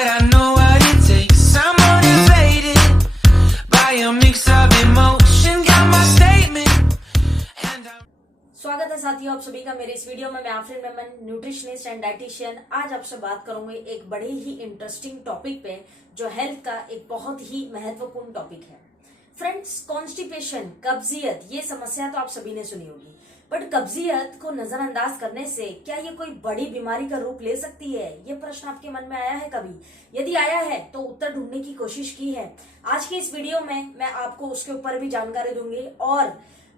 but I know what it takes. I'm motivated by a mix of emotion. Got my statement and I'm... स्वागत है साथियों आप सभी का मेरे इस वीडियो में। मैं Afreen Memon, nutritionist and dietitian. आज आपसे बात करूंगी एक बड़े ही इंटरेस्टिंग टॉपिक पे, जो हेल्थ का एक बहुत ही महत्वपूर्ण टॉपिक है। फ्रेंड्स, कॉन्स्टिपेशन, कब्जियत, ये समस्या तो आप सभी ने सुनी होगी, बट कब्जियत को नजरअंदाज करने से क्या ये कोई बड़ी बीमारी का रूप ले सकती है? ये प्रश्न आपके मन में आया है कभी? यदि आया है तो उत्तर ढूंढने की कोशिश की है? आज के इस वीडियो में मैं आपको उसके ऊपर भी जानकारी दूंगी, और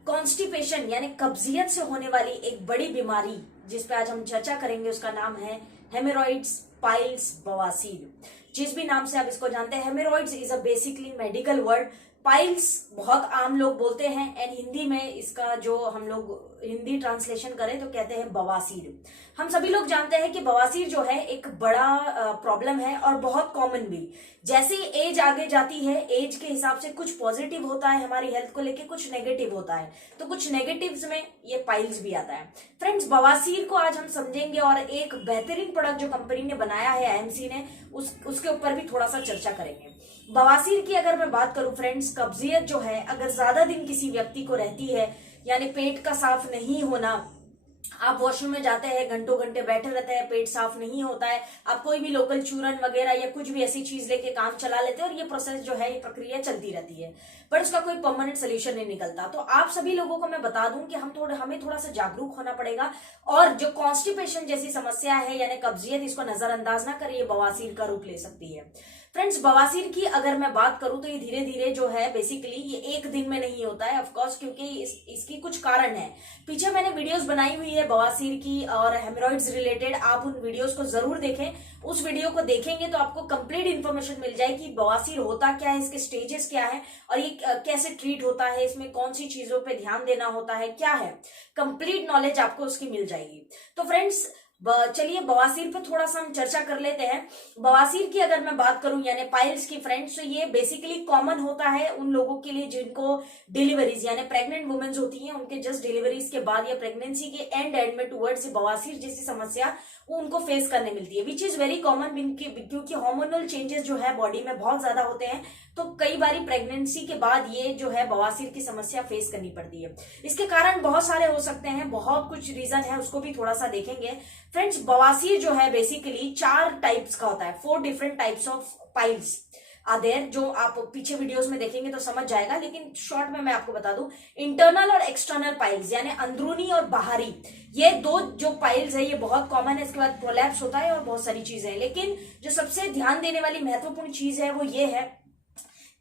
कॉन्स्टिपेशन यानी कब्जियत से होने वाली एक बड़ी बीमारी जिस पे आज हम चर्चा करेंगे, उसका नाम है हेमोरॉइड्स, पाइल्स, बवासीर। जिस भी नाम से आप इसको जानते हैं, hemorrhoids is a basically medical word. Piles बहुत आम लोग बोलते हैं, एंड हिंदी में इसका जो हम लोग हिंदी ट्रांसलेशन करें तो कहते हैं बवासीर। हम सभी लोग जानते हैं कि बवासीर जो है एक बड़ा प्रॉब्लम है और बहुत कॉमन भी। जैसे एज आगे जाती है, एज के हिसाब से कुछ पॉजिटिव होता है हमारी हेल्थ को लेके, कुछ नेगेटिव होता है। तो कुछ नेगेटिव्स में ये पाइल्स भी आता है। फ्रेंड्स, बवासीर को आज हम समझेंगे और एक बेहतरीन प्रोडक्ट जो कंपनी ने बनाया है, आईएमसी ने, उसके ऊपर भी थोड़ा सा चर्चा करेंगे। बवासीर की अगर मैं बात करूं फ्रेंड्स, कब्जियत जो है अगर ज्यादा दिन किसी व्यक्ति को रहती है, यानी पेट का साफ नहीं होना, आप वॉशरूम में जाते हैं, घंटों घंटे बैठे रहते हैं, पेट साफ नहीं होता है, आप कोई भी लोकल चूरन वगैरह या कुछ भी ऐसी चीज लेके काम चला लेते हैं, और ये प्रोसेस जो है, ये प्रक्रिया चलती रहती है, पर उसका कोई परमानेंट सोल्यूशन नहीं निकलता। तो आप सभी लोगों को मैं बता दूं कि हमें थोड़ा सा जागरूक होना पड़ेगा, और जो कॉन्स्टिपेशन जैसी समस्या है यानी कब्जियत, इसको नजरअंदाज ना करिए, बवासीर का रूप ले सकती है। फ्रेंड्स, बवासीर की अगर मैं बात करूं तो ये धीरे धीरे जो है, बेसिकली ये एक दिन में नहीं होता है, ऑफकोर्स, क्योंकि इसकी कुछ कारण है। पीछे मैंने वीडियोस बनाई हुई है बवासीर की और हेमोरॉइड्स रिलेटेड, आप उन वीडियोस को जरूर देखें। उस वीडियो को देखेंगे तो आपको कंप्लीट इन्फॉर्मेशन मिल जाएगी, बवासीर होता क्या है, इसके स्टेजेस क्या है, और ये कैसे ट्रीट होता है, इसमें कौन सी चीजों पे ध्यान देना होता है, क्या है, कंप्लीट नॉलेज आपको उसकी मिल जाएगी। तो फ्रेंड्स, चलिए बवासीर पे थोड़ा सा हम चर्चा कर लेते हैं। बवासीर की अगर मैं बात करूं यानी पाइल्स की फ्रेंड्स, तो ये बेसिकली कॉमन होता है उन लोगों के लिए जिनको डिलीवरीज यानी प्रेग्नेंट वुमेन्स होती हैं, उनके जस्ट डिलीवरीज के बाद या प्रेगनेंसी के एंड में टुवर्ड्स बवासीर जैसी समस्या उनको फेस करने मिलती है, विच इज वेरी कॉमन, क्योंकि हार्मोनल चेंजेस जो है बॉडी में बहुत ज्यादा होते हैं, तो कई बारी प्रेगनेंसी के बाद ये जो है बवासीर की समस्या फेस करनी पड़ती है। इसके कारण बहुत सारे हो सकते हैं, बहुत कुछ रीजन है, उसको भी थोड़ा सा देखेंगे। फ्रेंड्स, बवासीर जो है बेसिकली 4 टाइप्स का होता है, 4 डिफरेंट टाइप्स ऑफ पाइल्स आदेर, जो आप पीछे वीडियोस में देखेंगे तो समझ जाएगा, लेकिन शॉर्ट में मैं आपको बता दूं, इंटरनल और एक्सटर्नल पाइल्स यानी अंदरूनी और बाहरी, ये दो जो पाइल्स है ये बहुत कॉमन है। इसके बाद प्रोलैप्स होता है और बहुत सारी चीजें हैं, लेकिन जो सबसे ध्यान देने वाली महत्वपूर्ण चीज है वो ये है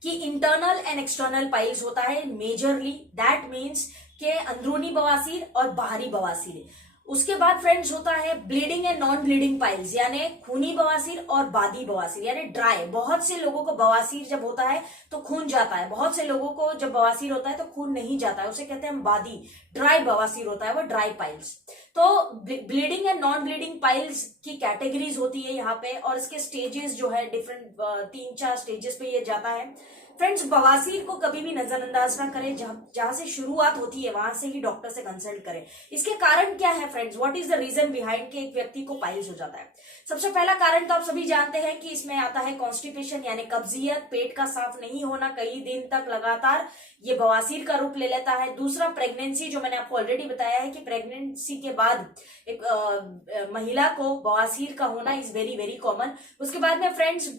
कि इंटरनल एंड एक्सटर्नल पाइल्स होता है मेजरली, दैट मीन्स के अंदरूनी बवासीर और बाहरी बवासीर। उसके बाद फ्रेंड्स होता है bleeding and non bleeding piles यानी खूनी बवासीर और बादी बवासीर यानी ड्राई। बहुत से लोगों को बवासीर जब होता है तो खून जाता है, बहुत से लोगों को जब बवासीर होता है तो खून नहीं जाता है, उसे कहते हैं हम बादी, ड्राई बवासीर होता है वो, ड्राई पाइल्स। तो bleeding and non bleeding piles की कैटेगरीज होती है यहाँ पे, और इसके स्टेजेस जो है डिफरेंट 3-4 स्टेजेस पे ये जाता है। फ्रेंड्स, बवासीर को कभी भी नजरअंदाज ना करें, जहां से शुरुआत होती है वहां से ही डॉक्टर से कंसल्ट करें। इसके कारण क्या है friends, what is the reason behind कि एक व्यक्ति को पाइल्स हो जाता है? सबसे पहला कारण तो आप सभी जानते हैं कि इसमें आता है कॉन्स्टिपेशन यानी कब्जियत, पेट का साफ नहीं होना कई दिन तक लगातार, ये बवासीर का रूप ले लेता है। दूसरा प्रेगनेंसी, जो मैंने आपको ऑलरेडी बताया है कि प्रेगनेंसी के बाद एक महिला को बवासीर का होना इज वेरी वेरी कॉमन। उसके बाद में फ्रेंड्स,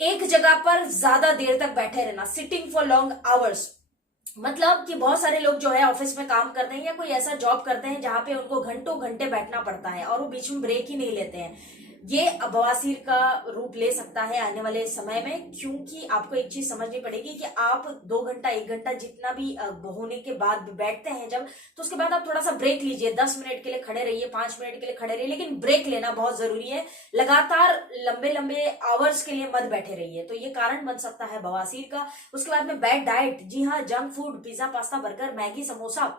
एक जगह पर ज्यादा देर तक बैठे रहना, सिटिंग फॉर लॉन्ग आवर्स, मतलब कि बहुत सारे लोग जो है ऑफिस में काम करते हैं या कोई ऐसा जॉब करते हैं जहां पे उनको घंटों घंटे बैठना पड़ता है और वो बीच में ब्रेक ही नहीं लेते हैं। ये बवासीर का रूप ले सकता है आने वाले समय में, क्योंकि आपको एक चीज समझनी पड़ेगी कि आप 2 घंटा 1 घंटा जितना भी होने के बाद बैठते हैं जब, तो उसके बाद आप थोड़ा सा ब्रेक लीजिए, 10 मिनट के लिए खड़े रहिए, 5 मिनट के लिए खड़े रहिए, लेकिन ब्रेक लेना बहुत जरूरी है। लगातार लंबे लंबे आवर्स के लिए मत बैठे रहिए, तो ये कारण बन सकता है बवासीर का। उसके बाद में बैड डाइट, जी हाँ, junk food, pizza, pasta, burger, Maggi, samosa,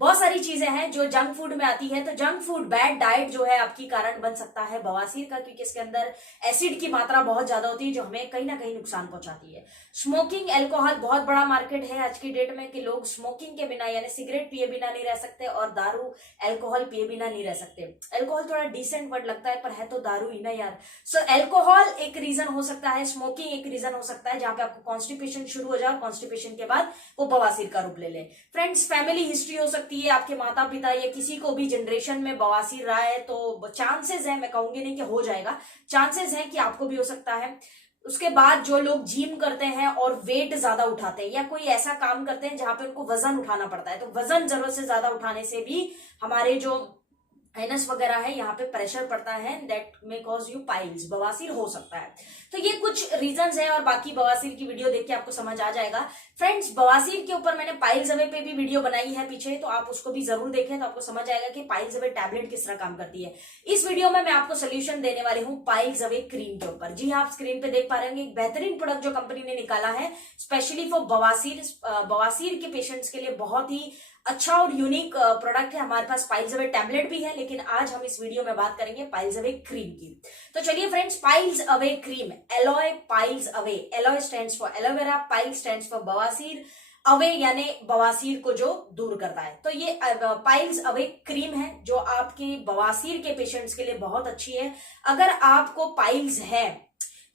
बहुत सारी चीजें हैं जो जंक फूड में आती है। तो जंक फूड, बैड डाइट जो है आपकी कारण बन सकता है बवासीर का, क्योंकि इसके अंदर एसिड की मात्रा बहुत ज्यादा होती है जो हमें कहीं ना कहीं नुकसान पहुंचाती है। स्मोकिंग, अल्कोहल बहुत बड़ा मार्केट है आज की डेट में कि लोग स्मोकिंग के बिना यानी सिगरेट पिए बिना नहीं रह सकते और दारू अल्कोहल पिए बिना नहीं रह सकते। अल्कोहल थोड़ा डिसेंट वर्ड लगता है पर है तो दारू ही ना यार। सो अल्कोहल एक रीजन हो सकता है, स्मोकिंग एक रीजन हो सकता है जहां पे आपको कॉन्स्टिपेशन शुरू हो जाए, कॉन्स्टिपेशन के बाद वो बवासीर का रूप ले ले। फ्रेंड्स, फैमिली हिस्ट्री हो सकती है, आपके माता पिता या किसी को भी जनरेशन में बवासीर रहा है तो चांसेस है, मैं कहूंगी नहीं कि हो जाएगा, चांसेस है कि आपको भी हो सकता है। उसके बाद जो लोग जिम करते हैं और वेट ज्यादा उठाते हैं या कोई ऐसा काम करते हैं जहां पे उनको वजन उठाना पड़ता है, तो वजन जरूरत से ज्यादा उठाने से भी हमारे जो एनस वगैरह है यहाँ पे प्रेशर पड़ता है, that may cause you piles, बवासीर हो सकता है। तो ये कुछ रीजंस है और बाकी बवासीर की वीडियो देख के आपको समझ आ जाएगा। फ्रेंड्स, बवासीर के ऊपर मैंने पाइल्स अवे पे भी वीडियो बनाई है पीछे, तो आप उसको भी जरूर देखें तो आपको समझ आएगा कि पाइल्स अवे टैबलेट किस तरह काम करती है। इस वीडियो में मैं आपको सोल्यूशन देने वाली हूँ पाइल्स अवे क्रीम के ऊपर। जी हाँ, आप स्क्रीन पे देख पा रहे होंगे एक बेहतरीन प्रोडक्ट जो कंपनी ने निकाला है स्पेशली फॉर बवासीर। बवासीर के पेशेंट्स के लिए बहुत ही अच्छा और यूनिक प्रोडक्ट है। हमारे पास पाइल्स अवे टैबलेट भी है, लेकिन आज हम इस वीडियो में बात करेंगे पाइल्स अवे क्रीम की। तो चलिए friends, piles away cream, alloy piles away, alloy stands for aloe vera, pile stands for बवासीर, अवे यानी बवासीर को जो दूर करता है। तो ये पाइल्स अवे क्रीम है जो आपके बवासीर के पेशेंट्स के लिए बहुत अच्छी है। अगर आपको पाइल्स है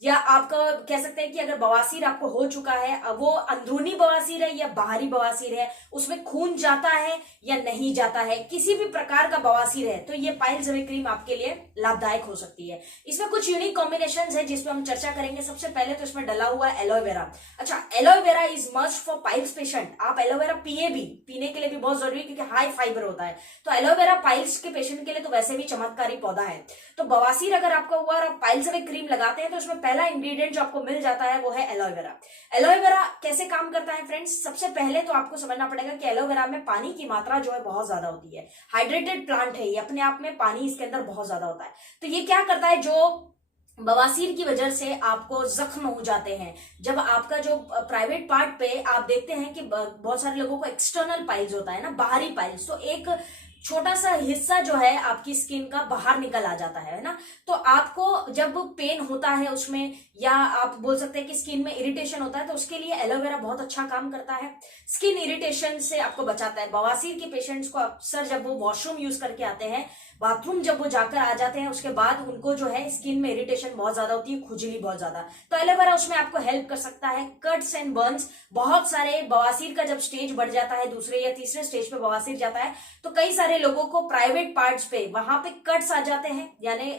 या आपका कह सकते हैं कि अगर बवासीर आपको हो चुका है, अब वो अंदरूनी बवासीर है या बाहरी बवासीर है, उसमें खून जाता है या नहीं जाता है, किसी भी प्रकार का बवासीर है, तो ये पाइल्स अवे क्रीम आपके लिए लाभदायक हो सकती है। इसमें कुछ यूनिक कॉम्बिनेशंस है जिसमें हम चर्चा करेंगे। सबसे पहले तो इसमें डला हुआ है एलोवेरा। अच्छा, aloe vera is must for piles patient. आप एलोवेरा पीने के लिए भी बहुत जरूरी है क्योंकि हाई फाइबर होता है। तो एलोवेरा पाइल्स के पेशेंट के लिए तो वैसे भी चमत्कारी पौधा है। तो बवासीर अगर आपका हुआ और आप पाइल्स अवे क्रीम लगाते हैं तो उसमें पहला इंग्रेडिएंट जो आपको मिल जाता है वो है एलोवेरा। एलोवेरा कैसे काम करता है फ्रेंड्स? सबसे पहले तो आपको समझना पड़ेगा कि एलोवेरा में पानी की मात्रा जो है बहुत ज्यादा होती है। हाइड्रेटेड प्लांट है ये, अपने आप में पानी इसके अंदर बहुत ज्यादा होता है। तो ये क्या करता है, जो बवासीर की वजह से आपको जख्म हो जाते हैं, जब आपका जो प्राइवेट पार्ट पे आप देखते हैं कि बहुत सारे लोगों को एक्सटर्नल पाइल्स होता है ना, बाहरी पाइल्स, तो एक छोटा सा हिस्सा जो है आपकी स्किन का बाहर निकल आ जाता है ना। तो आपको जब पेन होता है उसमें, या आप बोल सकते हैं कि स्किन में इरिटेशन होता है, तो उसके लिए एलोवेरा बहुत अच्छा काम करता है। स्किन इरिटेशन से आपको बचाता है। बवासीर के पेशेंट्स को अक्सर जब वो वॉशरूम यूज करके आते हैं, बाथरूम जब वो जाकर आ जाते हैं, उसके बाद उनको जो है स्किन में इरिटेशन बहुत ज्यादा होती है, खुजली बहुत ज्यादा, तो एलोवेरा उसमें आपको हेल्प कर सकता है। कट्स एंड बर्न्स, बहुत सारे बवासीर का जब स्टेज बढ़ जाता है, दूसरे या तीसरे स्टेज पे बवासीर जाता है, तो कई सारे लोगों को प्राइवेट पार्ट्स पे वहां पे कट्स आ जाते हैं, यानी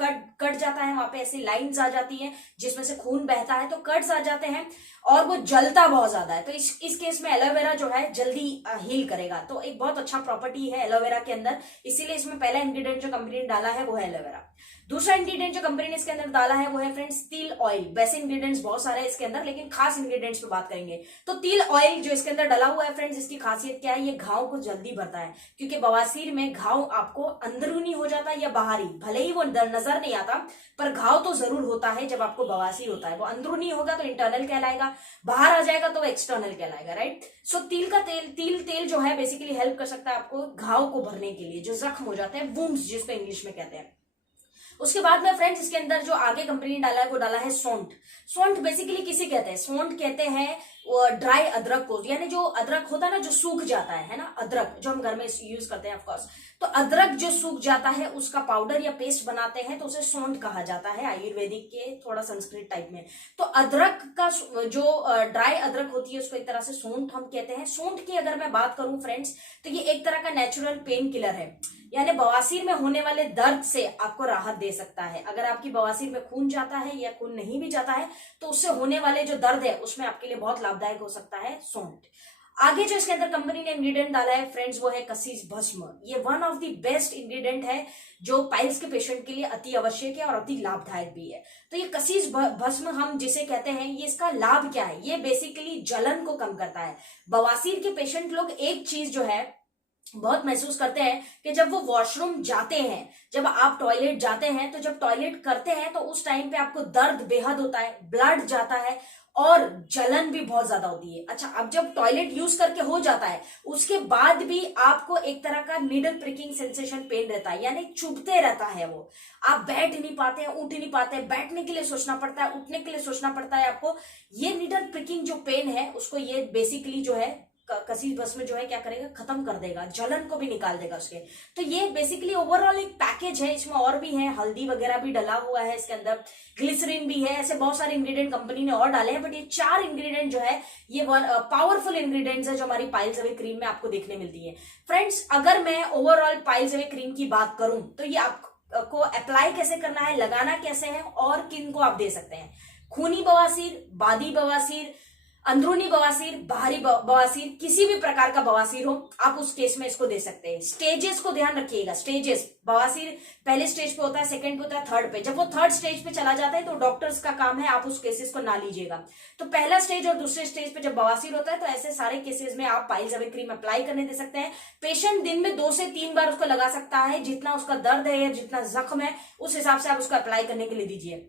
कट जाता है, वहां पे ऐसी लाइंस आ जाती हैं जिसमें से खून बहता है, तो कट्स आ जाते हैं और वो जलता बहुत ज्यादा है। तो इस केस में एलोवेरा जो है जल्दी हील करेगा। तो एक बहुत अच्छा प्रॉपर्टी है एलोवेरा के अंदर, इसीलिए इसमें पहला इंग्रेडिएंट जो कंपनी ने डाला है वो है एलोवेरा। दूसरा इंग्रेडिएंट जो कंपनी ने इसके अंदर डाला है वो है फ्रेंड्स तिल ऑयल। वैसे इंग्रेडिएंट्स बहुत सारे हैं इसके अंदर, लेकिन खास इंग्रेडिएंट्स पे बात करेंगे। तो तिल ऑयल जो इसके अंदर डाला हुआ है फ्रेंड्स, इसकी खासियत क्या है, ये घाव को जल्दी भरता है, क्योंकि बवासीर में घाव आपको अंदरूनी हो जाता है या बाहरी, भले ही वो नजर नहीं आता पर घाव तो जरूर होता है। जब आपको बवासीर होता है वो अंदरूनी होगा तो इंटरनल कहलाएगा, बाहर आ जाएगा तो एक्सटर्नल कहलाएगा, राइट। सो तिल का तेल जो है बेसिकली हेल्प कर सकता है आपको घाव को भरने के लिए, जो जख्म हो जाते हैं, वुंड्स जिसको इंग्लिश में कहते हैं। उसके बाद में फ्रेंड्स इसके अंदर जो आगे कंपनी ने डाला है वो डाला है सौंठ। सौंठ बेसिकली किसे कहते हैं? सौंठ कहते हैं ड्राई अदरक को, यानी जो अदरक होता है ना जो सूख जाता है ना, अदरक जो हम घर में यूज करते हैं ऑफ कोर्स, तो अदरक जो सूख जाता है उसका पाउडर या पेस्ट बनाते हैं तो उसे सौंठ कहा जाता है आयुर्वेदिक के थोड़ा संस्कृत टाइप में। तो अदरक का जो ड्राई अदरक होती है उसको एक तरह से सौंठ हम कहते हैं। सौंठ की अगर मैं बात करूं फ्रेंड्स तो ये एक तरह का नेचुरल पेन किलर है, यानी बवासीर में होने वाले दर्द से आपको राहत दे सकता है। अगर आपकी बवासीर में खून जाता है या खून नहीं भी जाता है तो उससे होने वाले जो दर्द है उसमें आपके लिए बहुत लाभदायक हो सकता है सौंठ। आगे जो इसके अंदर कंपनी ने इंग्रेडिएंट डाला है फ्रेंड्स वो है कसीस भस्म। ये one of the best ingredient है जो पाइल्स के पेशेंट के लिए अति आवश्यक है और अति लाभदायक भी है। तो ये कसीस भस्म हम जिसे कहते हैं, ये इसका लाभ क्या है? ये बेसिकली जलन को कम करता है। बवासीर के पेशेंट लोग एक चीज जो है बहुत महसूस करते हैं कि जब वो वॉशरूम जाते हैं, जब आप टॉयलेट जाते हैं, तो जब टॉयलेट करते हैं तो उस टाइम पे आपको दर्द बेहद होता है, ब्लड जाता है और जलन भी बहुत ज्यादा होती है। अच्छा, अब जब टॉयलेट यूज करके हो जाता है उसके बाद भी आपको एक तरह का नीडल प्रिकिंग सेंसेशन पेन रहता है, यानी चुभते रहता है वो। आप बैठ नहीं पाते हैं, उठ नहीं पाते हैं, बैठने के लिए सोचना पड़ता है, उठने के लिए सोचना पड़ता है आपको। ये नीडल प्रिकिंग जो पेन है उसको ये बेसिकली जो है कसी बस में जो है क्या करेगा, खत्म कर देगा, जलन को भी निकाल देगा उसके। तो ये बेसिकली ओवरऑल एक पैकेज है, इसमें और भी है, हल्दी वगैरह भी डला हुआ है इसके अंदर, ग्लिसरीन भी है, ऐसे बहुत सारे इंग्रेडिएंट कंपनी ने और डाले हैं, बट ये 4 इंग्रेडिएंट जो है ये पावरफुल इंग्रेडिएंट्स है जो हमारी पाइल्स अवे क्रीम में आपको देखने मिलती है। फ्रेंड्स, अगर मैं ओवरऑल पाइल्स अवे क्रीम की बात करूं तो ये आपको अप्लाई कैसे करना है, लगाना कैसे है और किन को आप दे सकते हैं। खूनी बवासीर, बादी बवासीर, अंदरूनी बवासीर, बाहरी बवासीर, किसी भी प्रकार का बवासीर हो आप उस केस में इसको दे सकते हैं। स्टेजेस को ध्यान रखिएगा, स्टेजेस, बवासीर पहले स्टेज पे होता है, सेकंड पे होता है, थर्ड पे। जब वो थर्ड स्टेज पे चला जाता है तो डॉक्टर्स का काम है आप उस केसेस को ना लीजिएगा। तो पहला स्टेज और दूसरे स्टेज पे जब बवासीर होता है तो ऐसे सारे केसेस में आप पाइल्स अवे क्रीम अप्लाई करने दे सकते हैं। पेशेंट दिन में 2 से 3 बार उसको लगा सकता है, जितना उसका दर्द है या जितना जख्म है उस हिसाब से आप उसको अप्लाई करने के लिए दीजिए।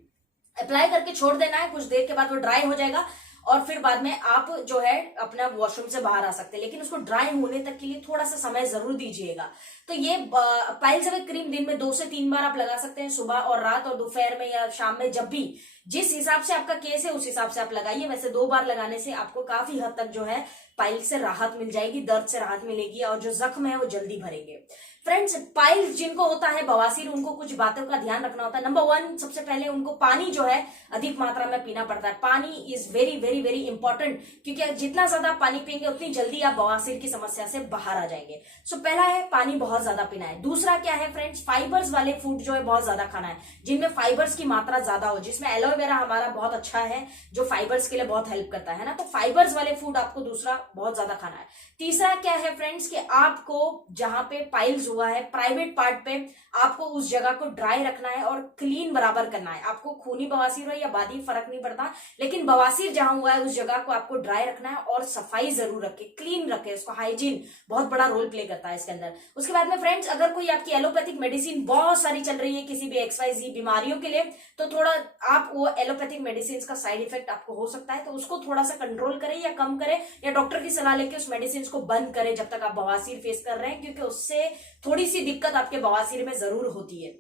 अप्लाई करके छोड़ देना है, कुछ देर के बाद वो ड्राई हो जाएगा और फिर बाद में आप जो है अपना वॉशरूम से बाहर आ सकते हैं, लेकिन उसको ड्राई होने तक के लिए थोड़ा सा समय जरूर दीजिएगा। तो ये पाइल्स अवे क्रीम दिन में 2 से 3 बार आप लगा सकते हैं, सुबह और रात और दोपहर में या शाम में, जब भी जिस हिसाब से आपका केस है उस हिसाब से आप लगाइए। वैसे 2 बार लगाने से आपको काफी हद तक जो है पाइल्स से राहत मिल जाएगी, दर्द से राहत मिलेगी और जो जख्म है वो जल्दी भरेंगे। फ्रेंड्स, पाइल्स जिनको होता है बवासीर, उनको कुछ बातों का ध्यान रखना होता है। नंबर 1, सबसे पहले उनको पानी जो है अधिक मात्रा में पीना पड़ता है। पानी is very very very important, क्योंकि जितना ज्यादा पानी पिएंगे उतनी जल्दी आप बवासीर की समस्या से बाहर आ जाएंगे। सो पहला है पानी बहुत ज्यादा पीना है। दूसरा क्या है फ्रेंड्स, फाइबर्स वाले फूड जो है बहुत ज्यादा खाना है, जिनमें फाइबर्स की मात्रा ज्यादा हो, जिसमें एलोवेरा हमारा बहुत अच्छा है जो फाइबर्स के लिए बहुत हेल्प करता है ना। तो फाइबर्स वाले फूड आपको दूसरा बहुत ज्यादा खाना है। तीसरा क्या है फ्रेंड्स कि आपको जहां पे पाइल्स हुआ है प्राइवेट पार्ट पे आपको उस जगह को ड्राई रखना है और क्लीन बराबर करना है। आपको खूनी बवासीर हो या बादी फर्क नहीं पड़ता, लेकिन बवासीर जहां हुआ है उस जगह को आपको ड्राई रखना है और सफाई जरूर रखे, क्लीन रखे, उसको हाइजीन बहुत बड़ा रोल प्ले करता है इसके अंदर। उसके बाद में फ्रेंड्स, अगर कोई आपकी एलोपैथिक मेडिसिन बहुत सारी चल रही है किसी भी XYZ बीमारियों के लिए, तो थोड़ा आप वो एलोपैथिक मेडिसिन का साइड इफेक्ट आपको हो सकता है, तो उसको थोड़ा सा कंट्रोल करें या कम करें या डॉक्टर की सलाह लेके उस मेडिसिन को बंद करें जब तक आप बवासीर फेस कर रहे हैं, क्योंकि उससे थोड़ी सी दिक्कत आपके बवासीर में जरूर होती है।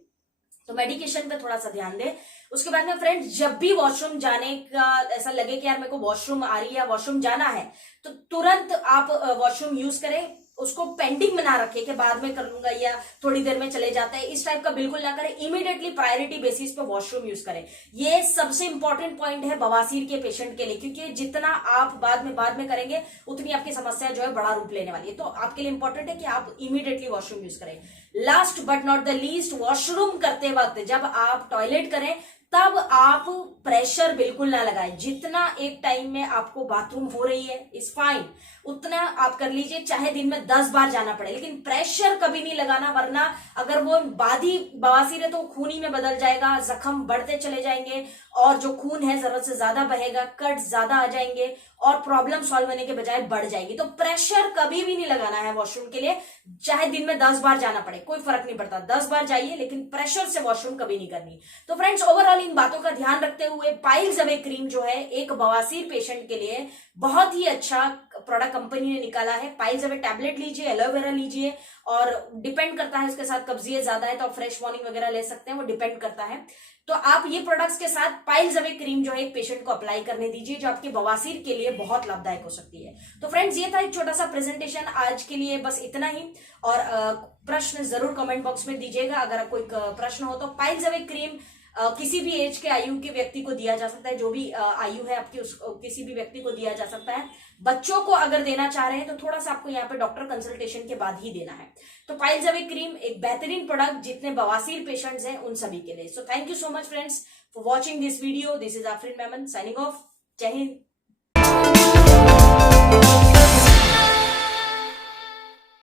तो मेडिकेशन पे थोड़ा सा ध्यान दें। उसके बाद में फ्रेंड्स, जब भी वॉशरूम जाने का ऐसा लगे कि यार मेरे को वॉशरूम आ रही है, वॉशरूम जाना है, तो तुरंत आप वॉशरूम यूज करें। उसको पेंडिंग में ना रखें कि बाद में कर लूंगा या थोड़ी देर में चले जाता है, इस टाइप का बिल्कुल ना करें। इमीडिएटली प्रायोरिटी बेसिस पे वॉशरूम यूज करें। ये सबसे इंपॉर्टेंट पॉइंट है बवासीर के पेशेंट के लिए, क्योंकि जितना आप बाद में करेंगे उतनी आपकी समस्या जो है बड़ा रूप लेने वाली है। तो आपके लिए इंपॉर्टेंट है कि आप इमीडिएटली वॉशरूम यूज करें। Last but not the least, washroom करते वक्त जब आप टॉयलेट करें तब आप प्रेशर बिल्कुल ना लगाएं। जितना एक टाइम में आपको बाथरूम हो रही है इज फाइन, उतना आप कर लीजिए, चाहे दिन में 10 बार जाना पड़े, लेकिन प्रेशर कभी नहीं लगाना, वरना अगर वो बादी बवासीर है तो खूनी में बदल जाएगा, जख्म बढ़ते चले जाएंगे और जो खून है जरूरत से ज्यादा बहेगा, कट ज्यादा आ जाएंगे और प्रॉब्लम सॉल्व होने के बजाय बढ़ जाएगी। तो प्रेशर कभी भी नहीं लगाना है वॉशरूम के लिए, चाहे दिन में 10 बार जाना पड़े, कोई फर्क नहीं पड़ता, 10 बार जाइए, लेकिन प्रेशर से वॉशरूम कभी नहीं करनी। तो फ्रेंड्स, ओवरऑल इन बातों का ध्यान रखते हुए पाइल्स अवे क्रीम जो है एक बवासीर पेशेंट के लिए बहुत ही अच्छा प्रोडक्ट कंपनी ने निकाला है। पाइल्स अवे टैबलेट लीजिए, एलोवेरा लीजिए, और डिपेंड करता है उसके साथ कब्जियत ज्यादा है तो आप फ्रेश मॉर्निंग वगैरह ले सकते हैं, वो डिपेंड करता है। तो आप ये प्रोडक्ट्स के साथ पाइल्स अवे क्रीम जो है एक पेशेंट को अप्लाई करने दीजिए, जो आपके बवासीर के लिए बहुत लाभदायक हो सकती है। तो फ्रेंड्स, ये था एक छोटा सा प्रेजेंटेशन आज के लिए, बस इतना ही। और प्रश्न जरूर कमेंट बॉक्स में दीजिएगा अगर कोई प्रश्न हो तो। पाइल्स अवे क्रीम किसी भी एज के आयु के व्यक्ति को दिया जा सकता है, जो भी आयु है आपकी किसी भी व्यक्ति को दिया जा सकता है। बच्चों को अगर देना चाह रहे हैं तो थोड़ा सा आपको यहाँ पे डॉक्टर कंसल्टेशन के बाद ही देना है। तो पाइल्स अवे क्रीम एक बेहतरीन प्रोडक्ट जितने बवासीर पेशेंट्स हैं उन सभी के लिए। So thank you so much friends for watching this video. This is Afreen Memon signing off. जय हिंद।